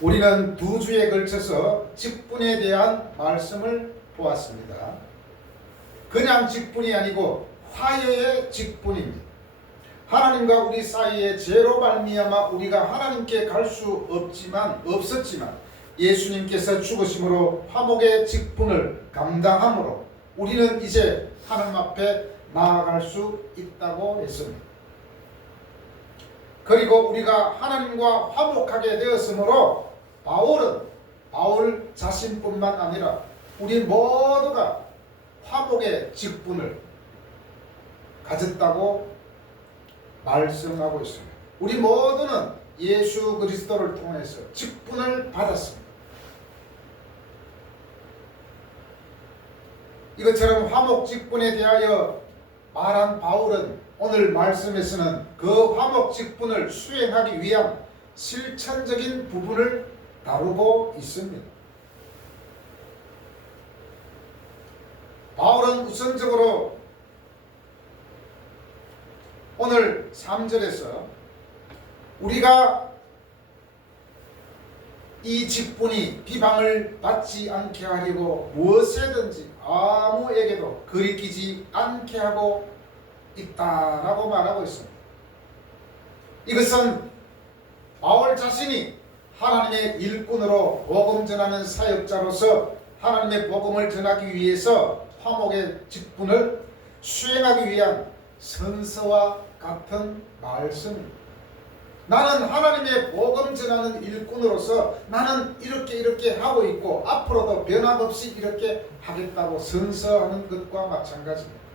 우리는 두 주에 걸쳐서 직분에 대한 말씀을 보았습니다. 그냥 직분이 아니고 화해의 직분입니다. 하나님과 우리 사이에 죄로 말미암아 우리가 하나님께 갈 수 없었지만 예수님께서 죽으심으로 화목의 직분을 감당함으로 우리는 이제 하나님 앞에 나아갈 수 있다고 했습니다. 그리고 우리가 하나님과 화목하게 되었으므로 바울 자신뿐만 아니라 우리 모두가 화목의 직분을 가졌다고 말씀하고 있습니다. 우리 모두는 예수 그리스도를 통해서 직분을 받았습니다. 이것처럼 화목 직분에 대하여 말한 바울은 오늘 말씀에서는 그 화목 직분을 수행하기 위한 실천적인 부분을 다루고 있습니다. 바울은 우선적으로 오늘 3절에서 우리가 이 직분이 비방을 받지 않게 하려고 무엇에든지 아무에게도 거리끼지 않게 하고 있다라고 말하고 있습니다. 이것은 바울 자신이 하나님의 일꾼으로 복음 전하는 사역자로서 하나님의 복음을 전하기 위해서 화목의 직분을 수행하기 위한 선서와 같은 말씀입니다. 나는 하나님의 복음 전하는 일꾼으로서 나는 이렇게 하고 있고 앞으로도 변함없이 이렇게 하겠다고 선서하는 것과 마찬가지입니다.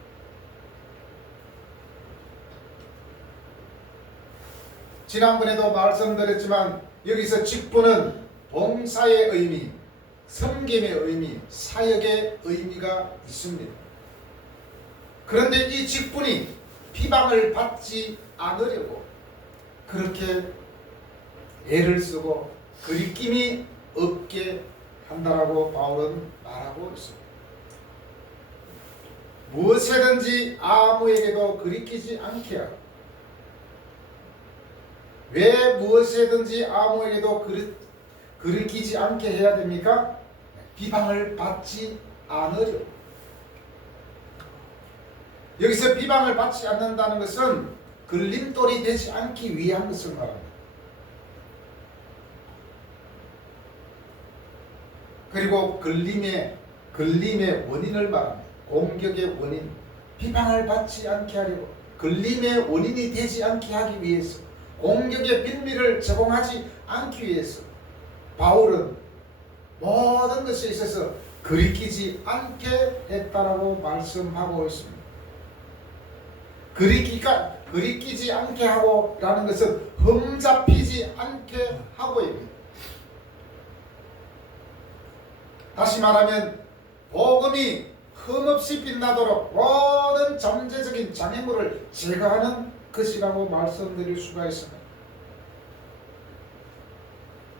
지난번에도 말씀드렸지만 여기서 직분은 봉사의 의미, 섬김의 의미, 사역의 의미가 있습니다. 그런데 이 직분이 비방을 받지 않으려고 그렇게 애를 쓰고 거리낌이 없게 한다라고 바울은 말하고 있습니다. 무엇이든지 아무에게도 거리끼지 않게 하고, 왜 무엇이든지 아무에게도 거리끼지 않게 해야 됩니까? 비방을 받지 않으려고. 여기서 비방을 받지 않는다는 것은 걸림돌이 되지 않기 위한 것을 말합니다. 그리고 걸림의 원인을 말합니다. 공격의 원인, 비방을 받지 않게 하려고 걸림의 원인이 되지 않게 하기 위해서, 공격의 빌미를 제공하지 않기 위해서 바울은 모든 것에 있어서 거리끼지 않게 했다라고 말씀하고 있습니다. 거리끼지 않게 하고 라는 것은 흠잡히지 않게 하고입니다. 다시 말하면 복음이 흠없이 빛나도록 모든 잠재적인 장애물을 제거하는 것이라고 말씀드릴 수가 있습니다.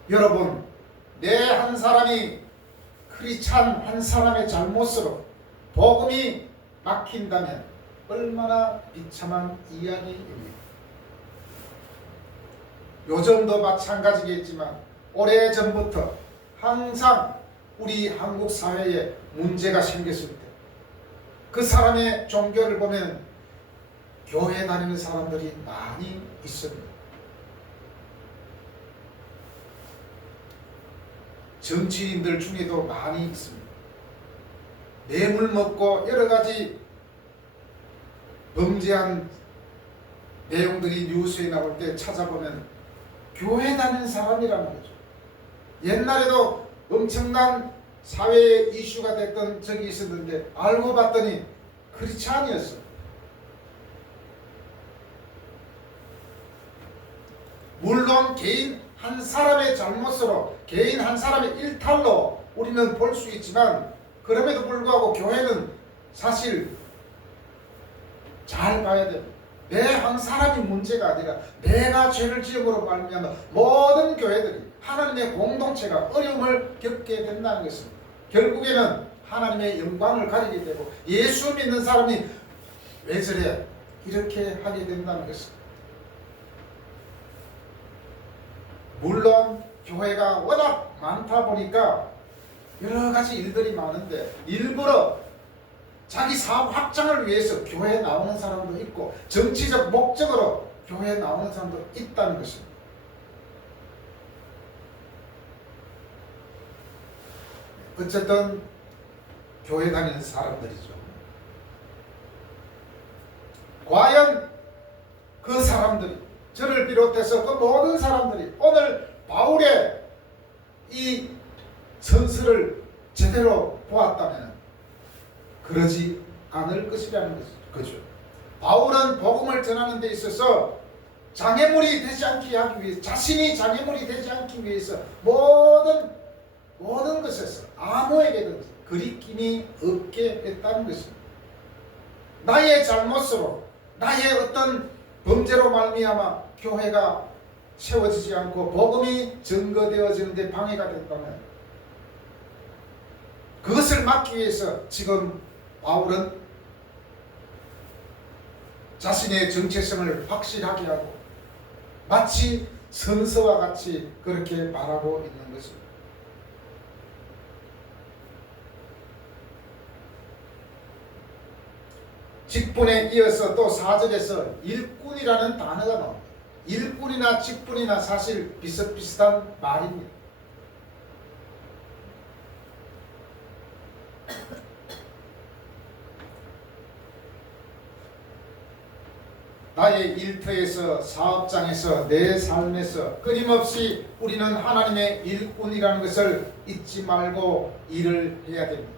여러분, 내 한 사람이 크리스찬 한 사람의 잘못으로 복음이 막힌다면 얼마나 비참한 이야기입니다. 요즘도 마찬가지겠지만 오래전부터 항상 우리 한국 사회에 문제가 생겼을 때 그 사람의 종교를 보면 교회 다니는 사람들이 많이 있습니다. 정치인들 중에도 많이 있습니다. 뇌물 먹고 여러 가지 범죄한 내용들이 뉴스에 나올 때 찾아보면 교회 다니는 사람이라는 거죠. 옛날에도 엄청난 사회에 이슈가 됐던 적이 있었는데 알고 봤더니 크리스찬이었어요. 물론 개인 한 사람의 잘못으로, 개인 한 사람의 일탈로 우리는 볼 수 있지만, 그럼에도 불구하고 교회는 사실 잘 봐야 돼요. 내 한 사람이 문제가 아니라 내가 죄를 지음으로 말미암아 모든 교회들이, 하나님의 공동체가 어려움을 겪게 된다는 것입니다. 결국에는 하나님의 영광을 가리게 되고 예수 믿는 사람이 왜 저래? 이렇게 하게 된다는 것입니다. 물론 교회 교회가 워낙 많다 보니까 여러 가지 일들이 많은데 일부러 자기 사업 확장을 위해서 교회에 나오는 사람도 있고 정치적 목적으로 교회에 나오는 사람도 있다는 것입니다. 어쨌든 교회 다니는 사람들이죠. 과연 그 사람들이, 저를 비롯해서 그 모든 사람들이 오늘 바울의 이 선서를 제대로 보았다면 그러지 않을 것이라는 거죠. 바울은 복음을 전하는 데 있어서 장애물이 되지 않게 하기 위해서, 자신이 장애물이 되지 않기 위해서 모든 것에서 아무에게든지 거리낌이 없게 했다는 것입니다. 나의 잘못으로, 나의 어떤 범죄로 말미암아 교회가 세워지지 않고 복음이 증거되어지는 데 방해가 됐다면 그것을 막기 위해서 지금 바울은 자신의 정체성을 확실하게 하고 마치 선서와 같이 그렇게 말하고 있는 것입니다. 직분에 이어서 또 4절에서 일꾼이라는 단어가 나옵니다. 일꾼이나 직분이나 사실 비슷비슷한 말입니다. 나의 일터에서, 사업장에서, 내 삶에서 끊임없이 우리는 하나님의 일꾼이라는 것을 잊지 말고 일을 해야 됩니다.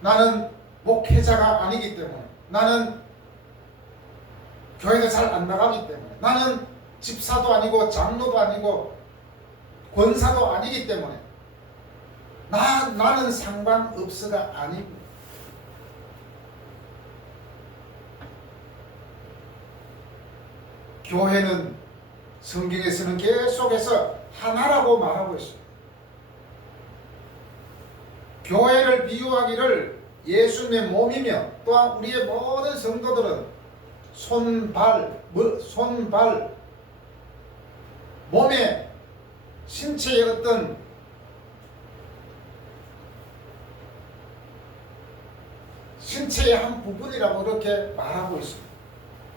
나는 목회자가 아니기 때문에, 나는 교회가 잘 안 나가기 때문에, 나는 집사도 아니고 장로도 아니고 권사도 아니기 때문에 나는 상관없어가 아닙니다. 교회는 성경에서는 계속해서 하나라고 말하고 있습니다. 교회를 비유하기를 예수님의 몸이며 또한 우리의 모든 성도들은 손발, 몸의 신체의 어떤 신체의 한 부분이라고 그렇게 말하고 있습니다.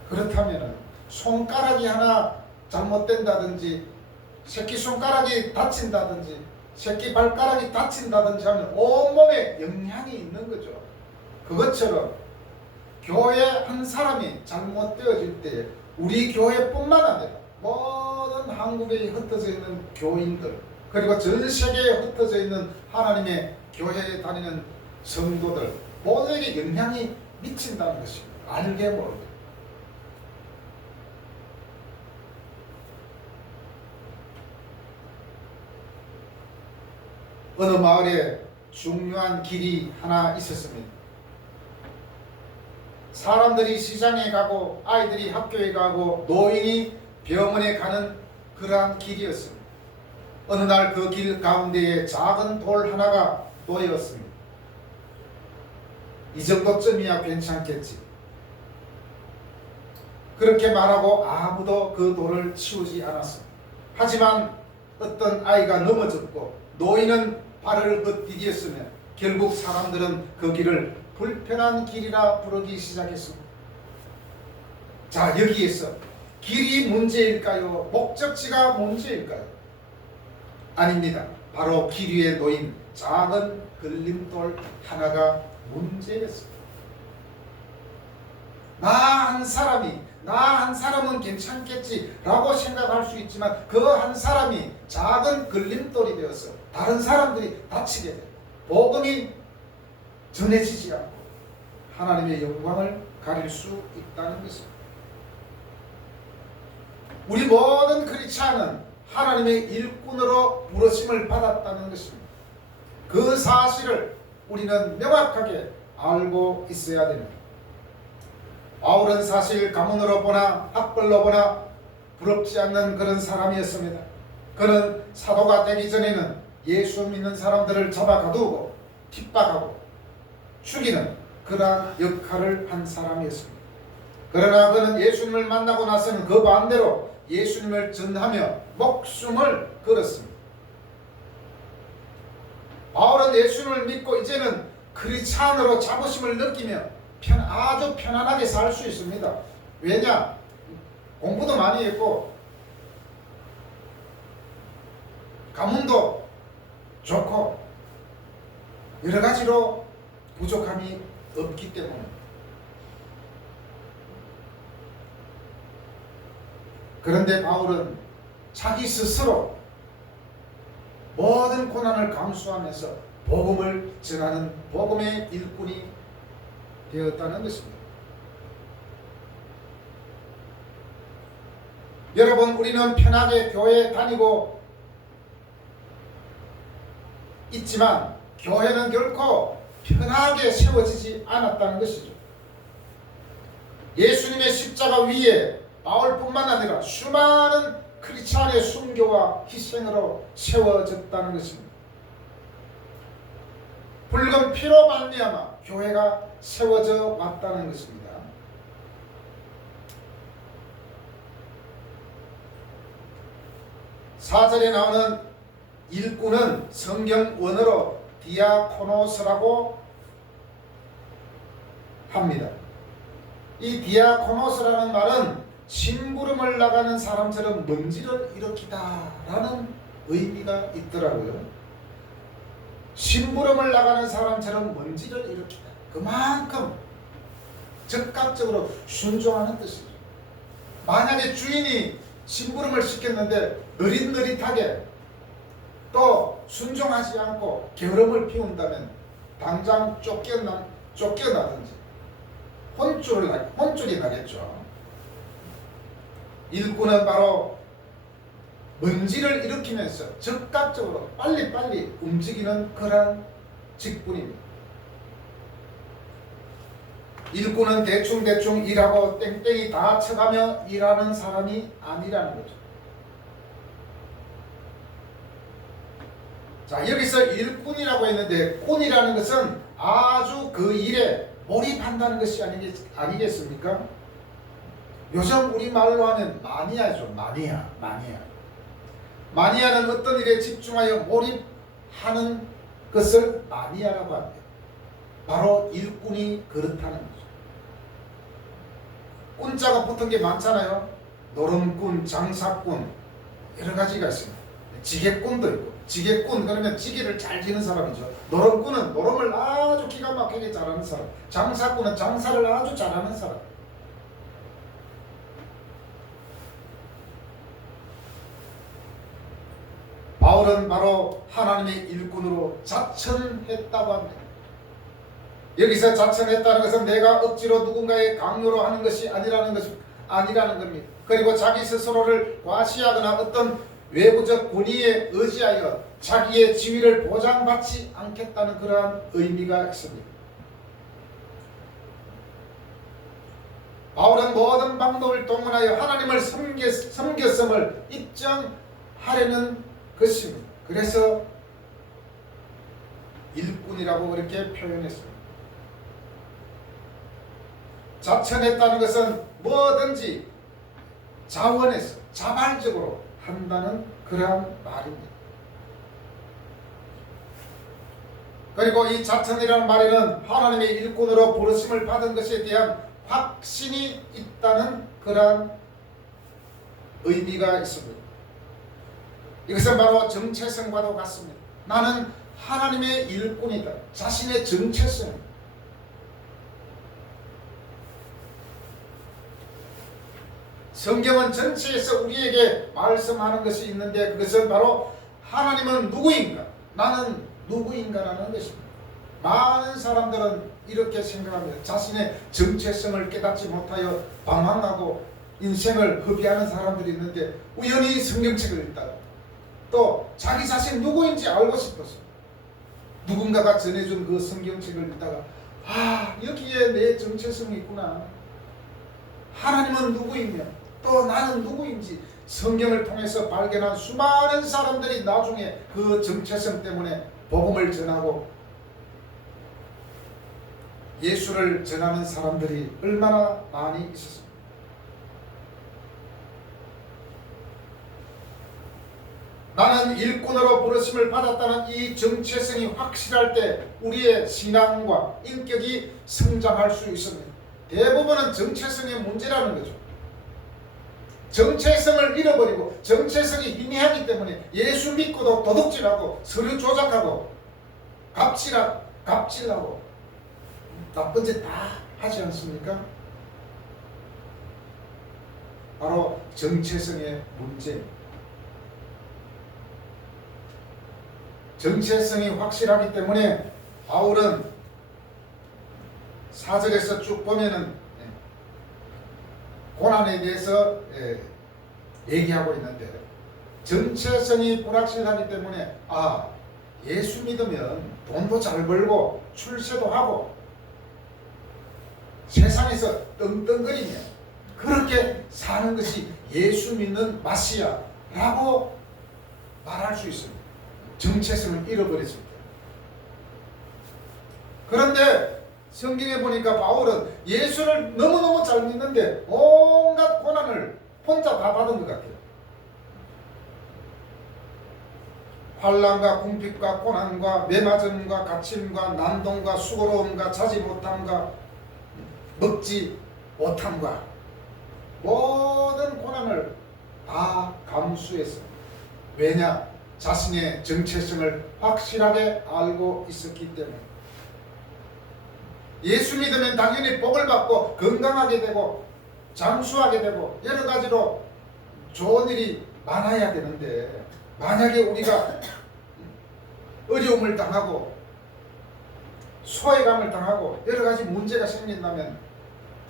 그렇다면 손가락이 하나 잘못된다든지 새끼손가락이 다친다든지 새끼발가락이 다친다든지 하면 온몸에 영향이 있는 거죠. 그것처럼 교회 한 사람이 잘못되어질 때 우리 교회뿐만 아니라 모든 한국에 흩어져 있는 교인들 그리고 전 세계에 흩어져 있는 하나님의 교회에 다니는 성도들 모두에게 영향이 미친다는 것입니다. 알게 모르게. 어느 마을에 중요한 길이 하나 있었습니다. 사람들이 시장에 가고 아이들이 학교에 가고 노인이 병원에 가는 그러한 길이었습니다. 어느 날 그 길 가운데에 작은 돌 하나가 놓였습니다. 이 정도쯤이야 괜찮겠지. 그렇게 말하고 아무도 그 돌을 치우지 않았습니다. 하지만 어떤 아이가 넘어졌고 노인은 발을 헛디뎠으며 결국 사람들은 그 길을 불편한 길이라 부르기 시작했습니다. 자, 여기에서 길이 문제일까요? 목적지가 문제일까요? 아닙니다. 바로 길 위에 놓인 작은 걸림돌 하나가 문제였습니다. 나 한 사람은 괜찮겠지라고 생각할 수 있지만 그 한 사람이 작은 걸림돌이 되어서 다른 사람들이 다치게 돼요. 복음이 전해지지 않고 하나님의 영광을 가릴 수 있다는 것입니다. 우리 모든 크리스찬은 하나님의 일꾼으로 부르심을 받았다는 것입니다. 그 사실을 우리는 명확하게 알고 있어야 됩니다. 바울은 사실 가문으로 보나 학벌로 보나 부럽지 않는 그런 사람이었습니다. 그는 사도가 되기 전에는 예수 믿는 사람들을 잡아 가두고 핍박하고 죽이는 그러한 역할을 한 사람이었습니다. 그러나 그는 예수님을 만나고 나서는 그 반대로 예수님을 전하며 목숨을 걸었습니다. 여러분 예수를 믿고 이제는 크리스찬으로 자부심을 느끼며 아주 편안하게 살 수 있습니다. 왜냐? 공부도 많이 했고 가문도 좋고 여러 가지로 부족함이 없기 때문에. 그런데 바울은 자기 스스로 모든 고난을 감수하면서 복음을 전하는 복음의 일꾼이 되었다는 것입니다. 여러분, 우리는 편하게 교회에 다니고 있지만 교회는 결코 편하게 세워지지 않았다는 것이죠. 예수님의 십자가 위에 바울뿐만 아니라 수많은 크리스찬의 순교와 희생으로 세워졌다는 것입니다. 붉은 피로 말미암아 교회가 세워져 왔다는 것입니다. 사절에 나오는 일꾼은 성경 원어로 디아코노스라고 합니다. 이 디아코노스라는 말은 심부름을 나가는 사람처럼 먼지를 일으키다 라는 의미가 있더라고요. 심부름을 나가는 사람처럼 먼지를 일으키다. 그만큼 적극적으로 순종하는 뜻이죠. 만약에 주인이 심부름을 시켰는데 느릿느릿하게 또 순종하지 않고 게으름을 피운다면 당장 쫓겨나든지 혼쭐이 나겠죠. 일꾼은 바로 먼지를 일으키면서 즉각적으로 빨리빨리 움직이는 그런 직분입니다. 일꾼은 대충대충 일하고 땡땡이 다 쳐가며 일하는 사람이 아니라는 거죠. 자, 여기서 일꾼이라고 했는데 꾼이라는 것은 아주 그 일에 몰입한다는 것이 아니겠습니까? 요즘 우리말로 하면 마니아죠. 마니아는 어떤 일에 집중하여 몰입하는 것을 마니아라고 합니다. 바로 일꾼이 그렇다는 거죠. 꾼자가 붙은 게 많잖아요. 노름꾼, 장사꾼 여러 가지가 있습니다. 지게꾼도 있고, 지게꾼 그러면 지게를 잘 지는 사람이죠. 노름꾼은 노름을 아주 기가 막히게 잘하는 사람, 장사꾼은 장사를 아주 잘하는 사람. 바울은 바로 하나님의 일꾼으로 자천했다고 합니다. 여기서 자천했다는 것은 내가 억지로 누군가의 강요로 하는 것이 아니라는 겁니다. 그리고 자기 스스로를 과시하거나 어떤 외부적 권위에 의지하여 자기의 지위를 보장받지 않겠다는 그러한 의미가 있습니다. 바울은 모든 방법을 동원하여 하나님을 섬겼음을 입증하려는 것입니다. 그래서 일꾼이라고 그렇게 표현했습니다. 자천했다는 것은 뭐든지 자원해서 자발적으로 한다는 그러한 말입니다. 그리고 이 자천이라는 말에는 하나님의 일꾼으로 부르심을 받은 것에 대한 확신이 있다는 그러한 의미가 있습니다. 이것은 바로 정체성과도 같습니다. 나는 하나님의 일꾼이다. 자신의 정체성. 성경은 전체에서 우리에게 말씀하는 것이 있는데 그것은 바로 하나님은 누구인가? 나는 누구인가라는 것입니다. 많은 사람들은 이렇게 생각합니다. 자신의 정체성을 깨닫지 못하여 방황하고 인생을 허비하는 사람들이 있는데 우연히 성경책을 읽다가 또 자기 자신 누구인지 알고 싶어서 누군가가 전해준 그 성경책을 읽다가 여기에 내 정체성이 있구나. 하나님은 누구이며 또 나는 누구인지 성경을 통해서 발견한 수많은 사람들이 나중에 그 정체성 때문에 복음을 전하고 예수를 전하는 사람들이 얼마나 많이 있었습니까? 나는 일꾼으로 부르심을 받았다는 이 정체성이 확실할 때 우리의 신앙과 인격이 성장할 수 있습니다. 대부분은 정체성의 문제라는 거죠. 정체성을 잃어버리고 정체성이 희미하기 때문에 예수 믿고도 도둑질하고 서류 조작하고 갑질하고 나쁜 짓 다 하지 않습니까? 바로 정체성의 문제. 정체성이 확실하기 때문에 바울은 4절에서 쭉 보면은 고난에 대해서 얘기하고 있는데, 정체성이 불확실하기 때문에 예수 믿으면 돈도 잘 벌고 출세도 하고 세상에서 떵떵거리며 그렇게 사는 것이 예수 믿는 맛이야라고 말할 수 있습니다. 정체성을 잃어버렸을 때. 그런데 성경에 보니까 바울은 예수를 너무너무 잘 믿는데 온갖 고난을 혼자 다 받은 것 같아요. 환난과 궁핍과 고난과 매맞음과 갇힘과 난동과 수고로움과 자지 못함과 먹지 못함과 모든 고난을 다 감수했습니다. 왜냐? 자신의 정체성을 확실하게 알고 있었기 때문에. 예수 믿으면 당연히 복을 받고 건강하게 되고 장수하게 되고 여러 가지로 좋은 일이 많아야 되는데, 만약에 우리가 어려움을 당하고 소외감을 당하고 여러 가지 문제가 생긴다면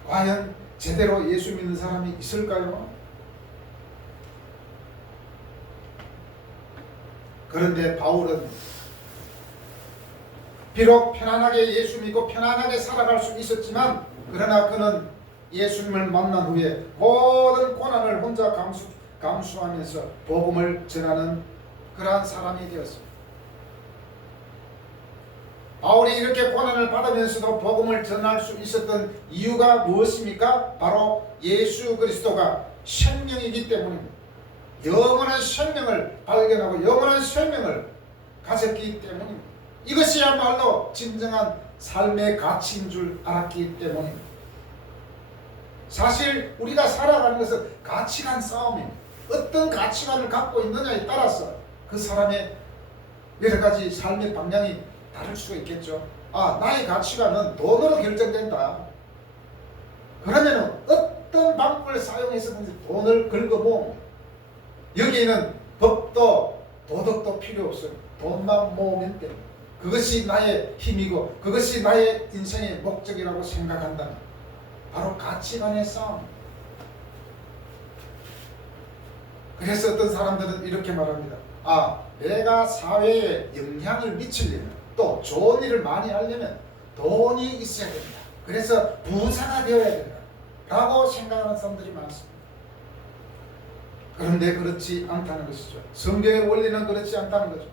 과연 제대로 예수 믿는 사람이 있을까요? 그런데 바울은 비록 편안하게 예수 믿고 편안하게 살아갈 수 있었지만, 그러나 그는 예수님을 만난 후에 모든 고난을 혼자 감수하면서 복음을 전하는 그러한 사람이 되었습니다. 바울이 이렇게 고난을 받으면서도 복음을 전할 수 있었던 이유가 무엇입니까? 바로 예수 그리스도가 생명이기 때문입니다. 영원한 생명을 발견하고 영원한 생명을 가졌기 때문입니다. 이것이야말로 진정한 삶의 가치인 줄 알았기 때문입니다. 사실 우리가 살아가는 것은 가치관 싸움입니다. 어떤 가치관을 갖고 있느냐에 따라서 그 사람의 여러 가지 삶의 방향이 다를 수가 있겠죠. 나의 가치관은 돈으로 결정된다. 그러면 어떤 방법을 사용해서든지 돈을 긁어모읍니다. 여기에는 법도 도덕도 필요 없어요. 돈만 모으면 돼. 그것이 나의 힘이고 그것이 나의 인생의 목적이라고 생각한다면 바로 가치관의 싸움. 그래서 어떤 사람들은 이렇게 말합니다. 내가 사회에 영향을 미치려면, 또 좋은 일을 많이 하려면 돈이 있어야 된다. 그래서 부자가 되어야 된다 라고 생각하는 사람들이 많습니다. 그런데 그렇지 않다는 것이죠. 성경의 원리는 그렇지 않다는 거죠.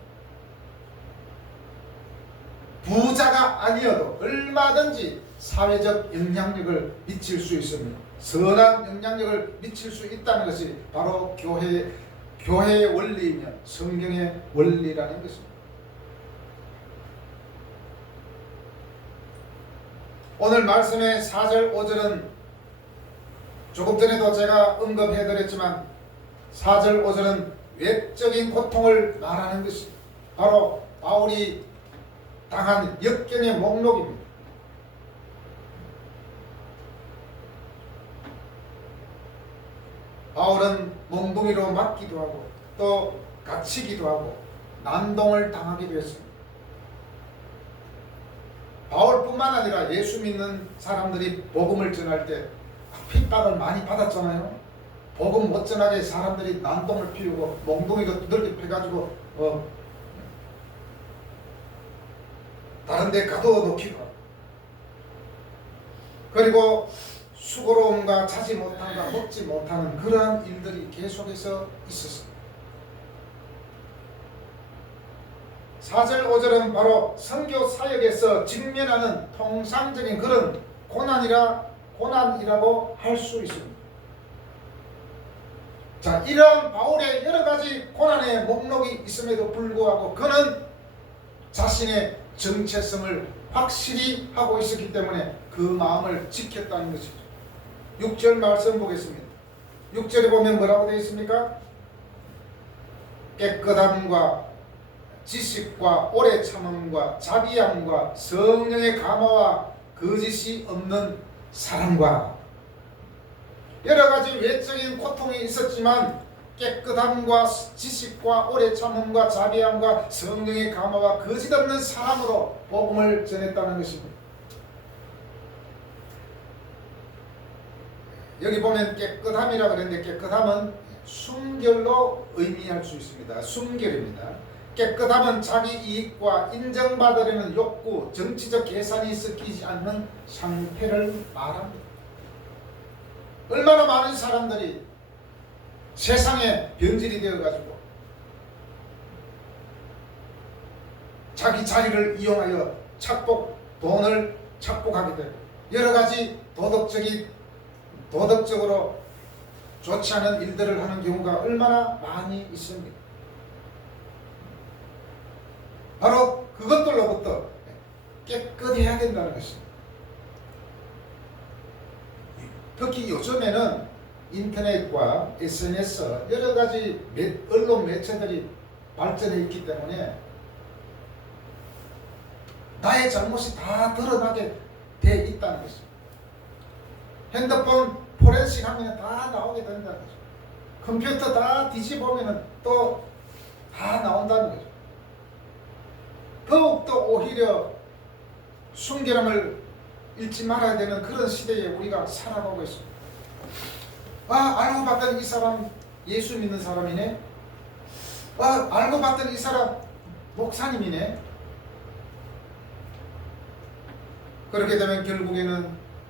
부자가 아니어도 얼마든지 사회적 영향력을 미칠 수 있습니다. 선한 영향력을 미칠 수 있다는 것이 바로 교회의 원리이며 성경의 원리라는 것입니다. 오늘 말씀의 4절 5절은 조금 전에도 제가 언급해드렸지만 4절 5절은 외적인 고통을 말하는 것이 바로 바울이 당한 역경의 목록입니다. 바울은 몽둥이로 맞기도 하고 또 갇히기도 하고 난동을 당하기도 했습니다. 바울뿐만 아니라 예수 믿는 사람들이 복음을 전할 때 핍박을 많이 받았잖아요. 복음 못 전하게 사람들이 난동을 피우고 몽둥이로 두들겨 패가지고 다른 데 가둬놓기도 하고, 그리고 수고로움과 자지 못함과 먹지 못하는 그러한 일들이 계속해서 있었습니다. 4절 5절은 바로 선교 사역에서 직면하는 통상적인 그런 고난이라고 할 수 있습니다. 자, 이러한 바울의 여러 가지 고난의 목록이 있음에도 불구하고 그는 자신의 정체성을 확실히 하고 있었기 때문에 그 마음을 지켰다는 것이죠. 6절 말씀 보겠습니다. 6절에 보면 뭐라고 되어 있습니까? 깨끗함과 지식과 오래 참음과 자비함과 성령의 감화와 거짓이 없는 사랑과, 여러 가지 외적인 고통이 있었지만 깨끗함과 지식과 오래 참음과 자비함과 성령의 감화와 거짓 없는 사랑으로 복음을 전했다는 것입니다. 여기 보면 깨끗함이라 그랬는데 깨끗함은 순결로 의미할 수 있습니다. 순결입니다. 깨끗함은 자기 이익과 인정받으려는 욕구, 정치적 계산이 섞이지 않는 상태를 말합니다. 얼마나 많은 사람들이 세상에 변질이 되어가지고 자기 자리를 이용하여 돈을 착복하게 되고 여러 가지 도덕적으로 좋지 않은 일들을 하는 경우가 얼마나 많이 있습니다. 바로 그것들로부터 깨끗해야 된다는 것입니다. 특히 요즘에는 인터넷과 SNS 여러 가지 언론 매체들이 발전해 있기 때문에 나의 잘못이 다 드러나게 돼 있다는 것입니다. 핸드폰 포렌식 하면 다 나오게 된다는 거죠. 컴퓨터 다 뒤집으면 또 다 나온다는 거죠. 더욱더 오히려 순결함을 잃지 말아야 되는 그런 시대에 우리가 살아가고 있습니다. 알고 봤더니 이 사람 예수 믿는 사람이네. 알고 봤더니 이 사람 목사님이네. 그렇게 되면 결국에는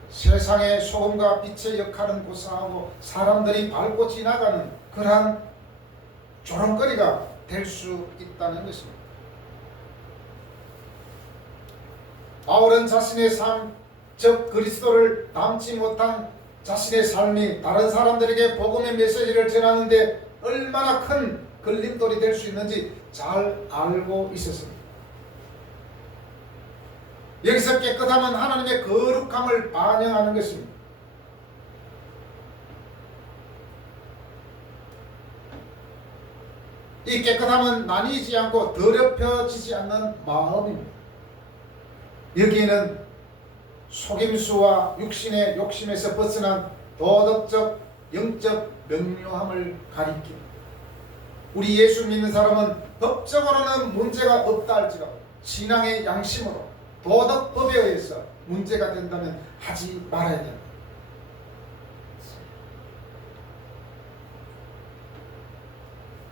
세상의 소금과 빛의 역할은 고사하고 사람들이 밟고 지나가는 그러한 조롱거리가 될 수 있다는 것입니다. 바울은 자신의 삶, 즉 그리스도를 닮지 못한 자신의 삶이 다른 사람들에게 복음의 메시지를 전하는데 얼마나 큰 걸림돌이 될 수 있는지 잘 알고 있었습니다. 여기서 깨끗함은 하나님의 거룩함을 반영하는 것입니다. 이 깨끗함은 나뉘지 않고 더럽혀지지 않는 마음입니다. 여기에는 속임수와 육신의 욕심에서 벗어난 도덕적, 영적 명료함을 가리킵니다. 우리 예수 믿는 사람은 법적으로는 문제가 없다 할지라도 신앙의 양심으로 도덕법에 의해서 문제가 된다면 하지 말아야 됩니다.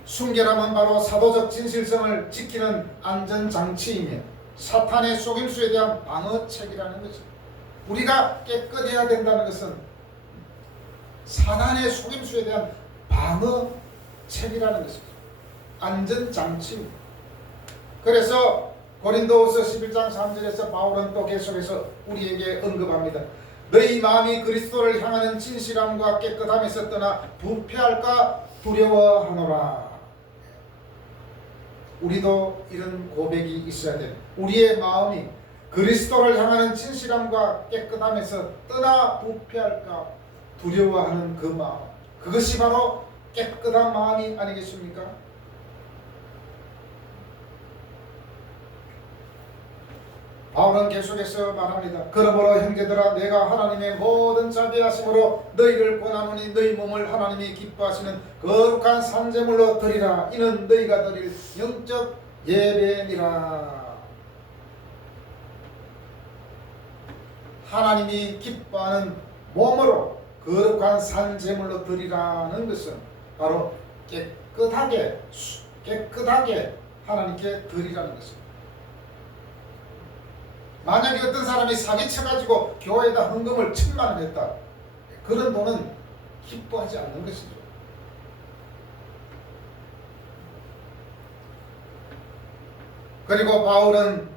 순결함은 바로 사도적 진실성을 지키는 안전장치이며 사탄의 속임수에 대한 방어책이라는 것입니다. 우리가 깨끗해야 된다는 것은 사탄의 속임수에 대한 방어책이라는 것입니다. 안전장치입니다. 그래서 고린도후서 11장 3절에서 바울은 또 계속해서 우리에게 언급합니다. 너희 마음이 그리스도를 향하는 진실함과 깨끗함에서 떠나 부패할까 두려워하노라. 우리도 이런 고백이 있어야 돼요. 우리의 마음이 그리스도를 향하는 진실함과 깨끗함에서 떠나 부패할까 두려워하는 그 마음, 그것이 바로 깨끗한 마음이 아니겠습니까? 바울은 계속해서 말합니다. 그러므로 형제들아 내가 하나님의 모든 자비하심으로 너희를 권하노니 너희 몸을 하나님이 기뻐하시는 거룩한 산제물로 드리라. 이는 너희가 드릴 영적 예배니라. 하나님이 기뻐하는 몸으로 거룩한 산제물로 드리라는 것은 바로 깨끗하게 하나님께 드리라는 것입니다. 만약에 어떤 사람이 사기쳐가지고 교회에다 헌금을 10,000만 원 했다. 그런 돈은 기뻐하지 않는 것이죠. 그리고 바울은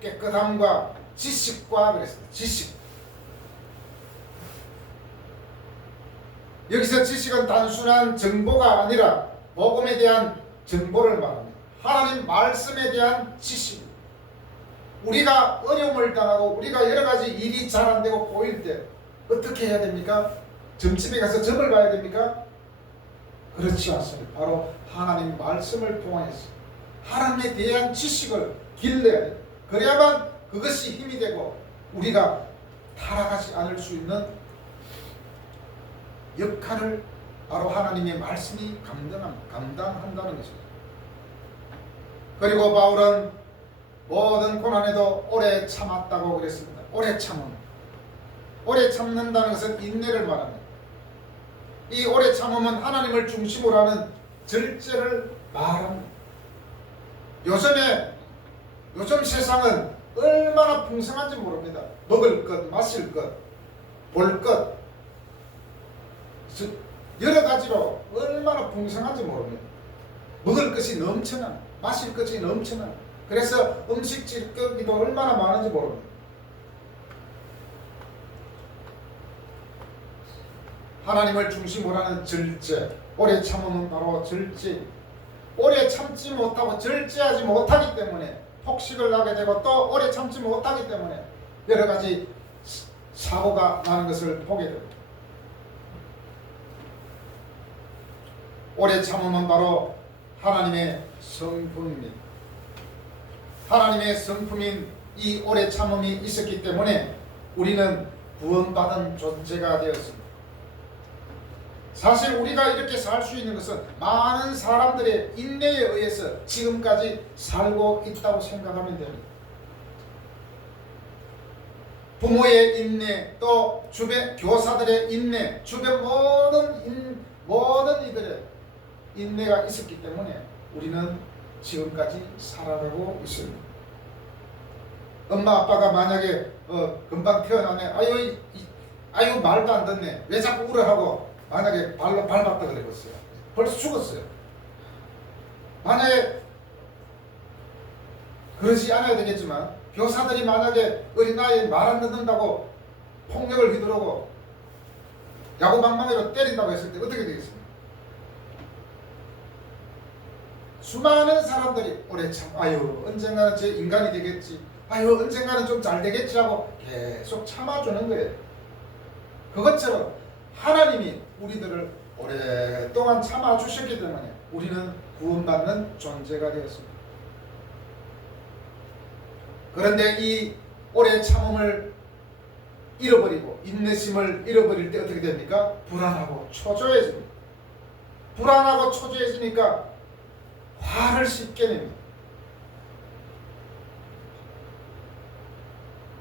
깨끗함과 지식과 그랬습니다. 지식. 여기서 지식은 단순한 정보가 아니라 복음에 대한 정보를 말합니다. 하나님 말씀에 대한 지식. 우리가 어려움을 당하고 우리가 여러 가지 일이 잘 안 되고 꼬일 때 어떻게 해야 됩니까? 점집에 가서 점을 봐야 됩니까? 그렇지 않습니다. 바로 하나님 말씀을 통해서 하나님에 대한 지식을 길러야 돼요. 그래야만 그것이 힘이 되고 우리가 타락하지 않을 수 있는 역할을 바로 하나님의 말씀이 감당한다는 것입니다. 그리고 바울은 모든 고난에도 오래 참았다고 그랬습니다. 오래 참는다는 것은 인내를 말합니다. 이 오래 참음은 하나님을 중심으로 하는 절제를 말합니다. 요즘 세상은 얼마나 풍성한지 모릅니다. 먹을 것, 마실 것, 볼 것, 여러 가지로 얼마나 풍성한지 모릅니다. 먹을 것이 넘쳐나, 마실 것이 넘쳐나. 그래서 음식 찌꺼기도 얼마나 많은지 모릅니다. 하나님을 중심으로 하는 절제, 오래 참음은 바로 절제. 오래 참지 못하고 절제하지 못하기 때문에 폭식을 하게 되고 또 오래 참지 못하기 때문에 여러 가지 사고가 나는 것을 보게 됩니다. 오래 참음은 바로 하나님의 성품입니다. 하나님의 성품인 이 오래 참음이 있었기 때문에 우리는 구원받은 존재가 되었습니다. 사실 우리가 이렇게 살 수 있는 것은 많은 사람들의 인내에 의해서 지금까지 살고 있다고 생각하면 됩니다. 부모의 인내, 또 주변 교사들의 인내, 주변 모든 이들의 인내가 있었기 때문에 우리는 지금까지 살아가고 있습니다. 엄마 아빠가 만약에 금방 태어나네, 아유 말도 안 듣네, 왜 자꾸 울어하고 만약에 발로 밟았다 그랬어요. 벌써 죽었어요. 만약에 그러지 않아야 되겠지만 교사들이 만약에 어린아이 말 안 듣는다고 폭력을 휘두르고 야구방망이로 때린다고 했을 때 어떻게 되겠습니까? 수많은 사람들이 오래 아유 언젠가는 제 인간이 되겠지, 아유 언젠가는 좀 잘 되겠지 하고 계속 참아주는 거예요. 그것처럼 하나님이 우리들을 오랫동안 참아주셨기 때문에 우리는 구원받는 존재가 되었습니다. 그런데 이 오래 참음을 잃어버리고 인내심을 잃어버릴 때 어떻게 됩니까? 불안하고 초조해집니다. 불안하고 초조해지니까 화를 씻게 됩니다.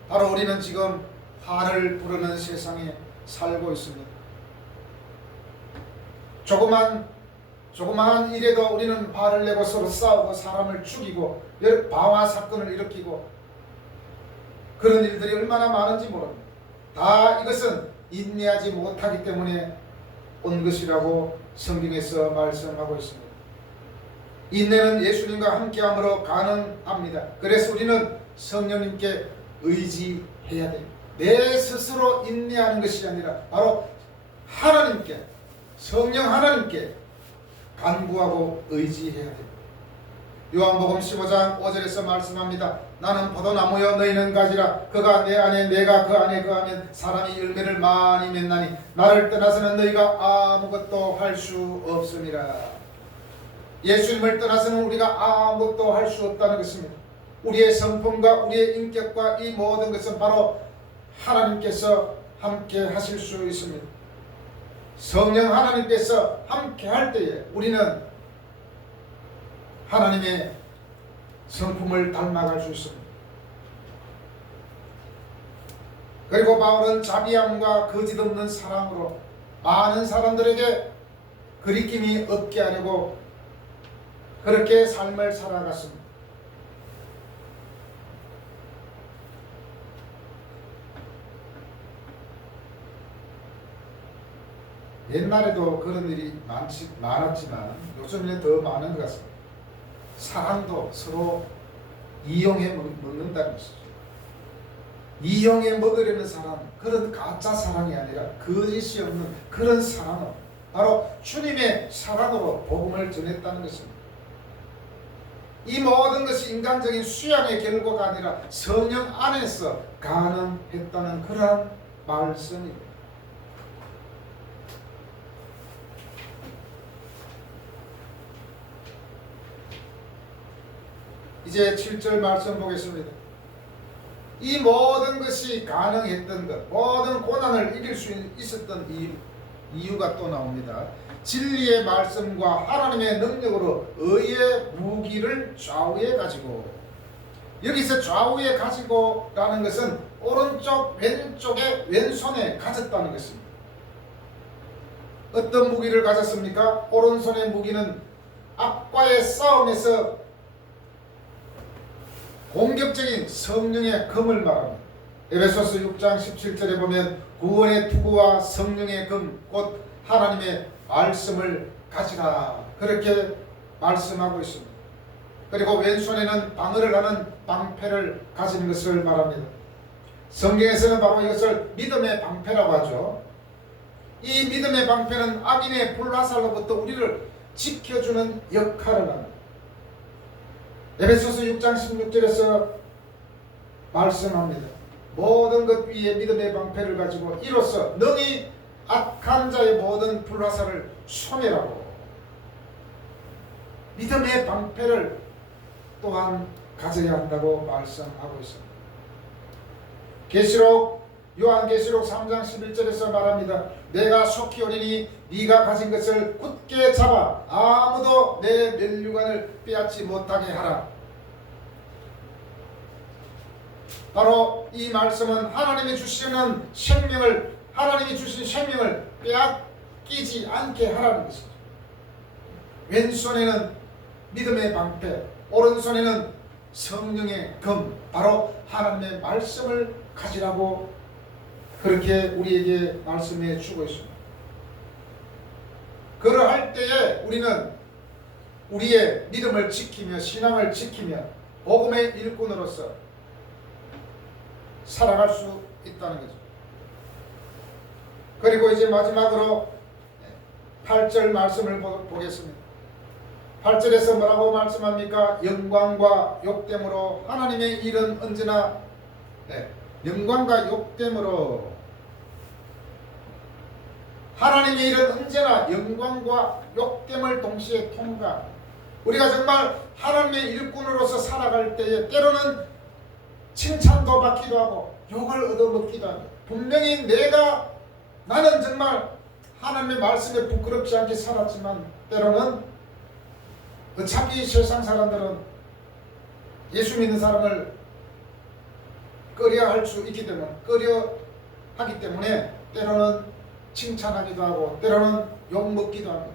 바로 우리는 지금 화를 부르는 세상에 살고 있습니다. 조그마한 일에도 우리는 화를 내고 서로 싸우고 사람을 죽이고 방화 사건을 일으키고 그런 일들이 얼마나 많은지 모릅니다. 다 이것은 인내하지 못하기 때문에 온 것이라고 성경에서 말씀하고 있습니다. 인내는 예수님과 함께함으로 가능합니다. 그래서 우리는 성령님께 의지해야 됩니다. 내 스스로 인내하는 것이 아니라 바로 하나님께, 성령 하나님께 간구하고 의지해야 됩니다. 요한복음 15장 5절에서 말씀합니다. 나는 포도나무여 너희는 가지라. 그가 내 안에 내가 그 안에 거하면 사람이 열매를 많이 맺나니 나를 떠나서는 너희가 아무것도 할 수 없으니라. 예수님을 떠나서는 우리가 아무것도 할 수 없다는 것입니다. 우리의 성품과 우리의 인격과 이 모든 것은 바로 하나님께서 함께 하실 수 있습니다. 성령 하나님께서 함께 할 때에 우리는 하나님의 성품을 닮아갈 수 있습니다. 그리고 바울은 자비함과 거짓없는 사랑으로 많은 사람들에게 거리낌이 없게 하려고 그렇게 삶을 살아갔습니다. 옛날에도 그런 일이 많았지만 요즘에는 더 많은 것 같습니다. 사랑도 서로 이용해 먹는다는 것이죠. 이용해 먹으려는 사랑, 그런 가짜 사랑이 아니라 거짓이 없는 그런 사랑은 바로 주님의 사랑으로 복음을 전했다는 것입니다. 이 모든 것이 인간적인 수양의 결과가 아니라 성령 안에서 가능했다는 그러한 말씀입니다. 이제 7절 말씀 보겠습니다. 이 모든 것이 가능했던 것, 모든 고난을 이길 수 있었던 이유가 또 나옵니다. 진리의 말씀과 하나님의 능력으로 의의 무기를 좌우에 가지고, 여기서 좌우에 가지고라는 것은 오른쪽 왼쪽에 왼손에 가졌다는 것입니다. 어떤 무기를 가졌습니까? 오른손의 무기는 악과의 싸움에서 공격적인 성령의 검을 말합니다. 에베소서 6장 17절에 보면 구원의 투구와 성령의 검, 곧 하나님의 말씀을 가지라, 그렇게 말씀하고 있습니다. 그리고 왼손에는 방어를 하는 방패를 가진 것을 말합니다. 성경에서는 바로 이것을 믿음의 방패라고 하죠. 이 믿음의 방패는 악인의 불화살로부터 우리를 지켜주는 역할을 합니다. 에베소서 6장 16절에서 말씀합니다. 모든 것 위에 믿음의 방패를 가지고 이로써 능히 악한 자의 모든 불화살을 소멸하고, 믿음의 방패를 또한 가져야 한다고 말씀하고 있습니다. 요한계시록 3장 11절에서 말합니다. 내가 속히 오리니 네가 가진 것을 굳게 잡아 아무도 내 면류관을 빼앗지 못하게 하라. 바로 이 말씀은 하나님이 주신 생명을 빼앗기지 않게 하라는 것이죠. 왼손에는 믿음의 방패, 오른손에는 성령의 검, 바로 하나님의 말씀을 가지라고 그렇게 우리에게 말씀해 주고 있습니다. 그러할 때에 우리는 우리의 믿음을 지키며 신앙을 지키며 복음의 일꾼으로서 살아갈 수 있다는 거죠. 그리고 이제 마지막으로 8절 말씀을 보겠습니다. 8절에서 뭐라고 말씀합니까? 영광과 욕됨으로 하나님의 일은 언제나 영광과 욕됨으로, 하나님의 일은 언제나 영광과 욕됨을 동시에 통과. 우리가 정말 하나님의 일꾼으로서 살아갈 때에 때로는 칭찬도 받기도 하고 욕을 얻어먹기도 하고, 분명히 나는 정말 하나님의 말씀에 부끄럽지 않게 살았지만 때로는 어차피 세상 사람들은 예수 믿는 사람을 꺼려할 수 있기 때문에, 꺼려하기 때문에 때로는 칭찬하기도 하고 때로는 욕먹기도 하고,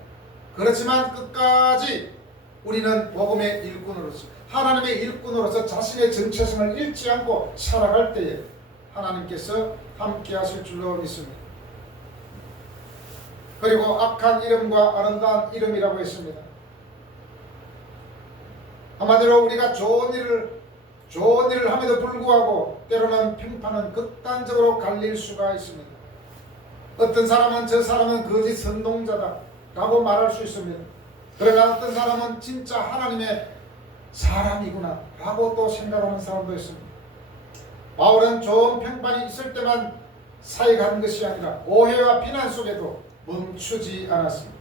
그렇지만 끝까지 우리는 복음의 일꾼으로서, 하나님의 일꾼으로서 자신의 정체성을 잃지 않고 살아갈 때에 하나님께서 함께 하실 줄로 믿습니다. 그리고 악한 이름과 아름다운 이름이라고 했습니다. 한마디로 우리가 좋은 일을 함에도 불구하고 때로는 평판은 극단적으로 갈릴 수가 있습니다. 어떤 사람은 저 사람은 거짓 선동자다 라고 말할 수 있습니다. 그러나 어떤 사람은 진짜 하나님의 사람이구나 라고 또 생각하는 사람도 있습니다. 바울은 좋은 평판이 있을 때만 사역한 것이 아니라 오해와 비난 속에도 멈추지 않았습니다.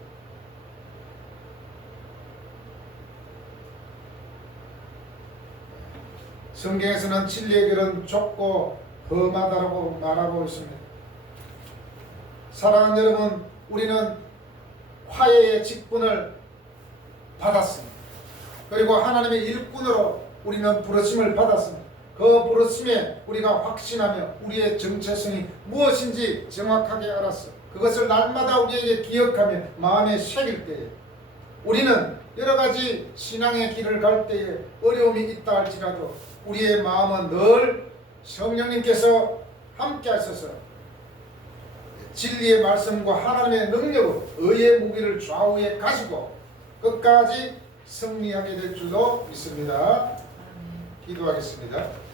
성경에서는 진리의 길은 좁고 험하다고 말하고 있습니다. 사랑하는 여러분, 우리는 화해의 직분을 받았습니다. 그리고 하나님의 일꾼으로 우리는 부르심을 받았습니다. 그 부르심에 우리가 확신하며 우리의 정체성이 무엇인지 정확하게 알았어. 그것을 날마다 우리에게 기억하며 마음에 새길 때에 우리는 여러 가지 신앙의 길을 갈 때에 어려움이 있다 할지라도 우리의 마음은 늘 성령님께서 함께 하셔서 진리의 말씀과 하나님의 능력으로 의의 무기를 좌우에 가지고 끝까지 승리하게 될 줄로 믿습니다. 기도하겠습니다.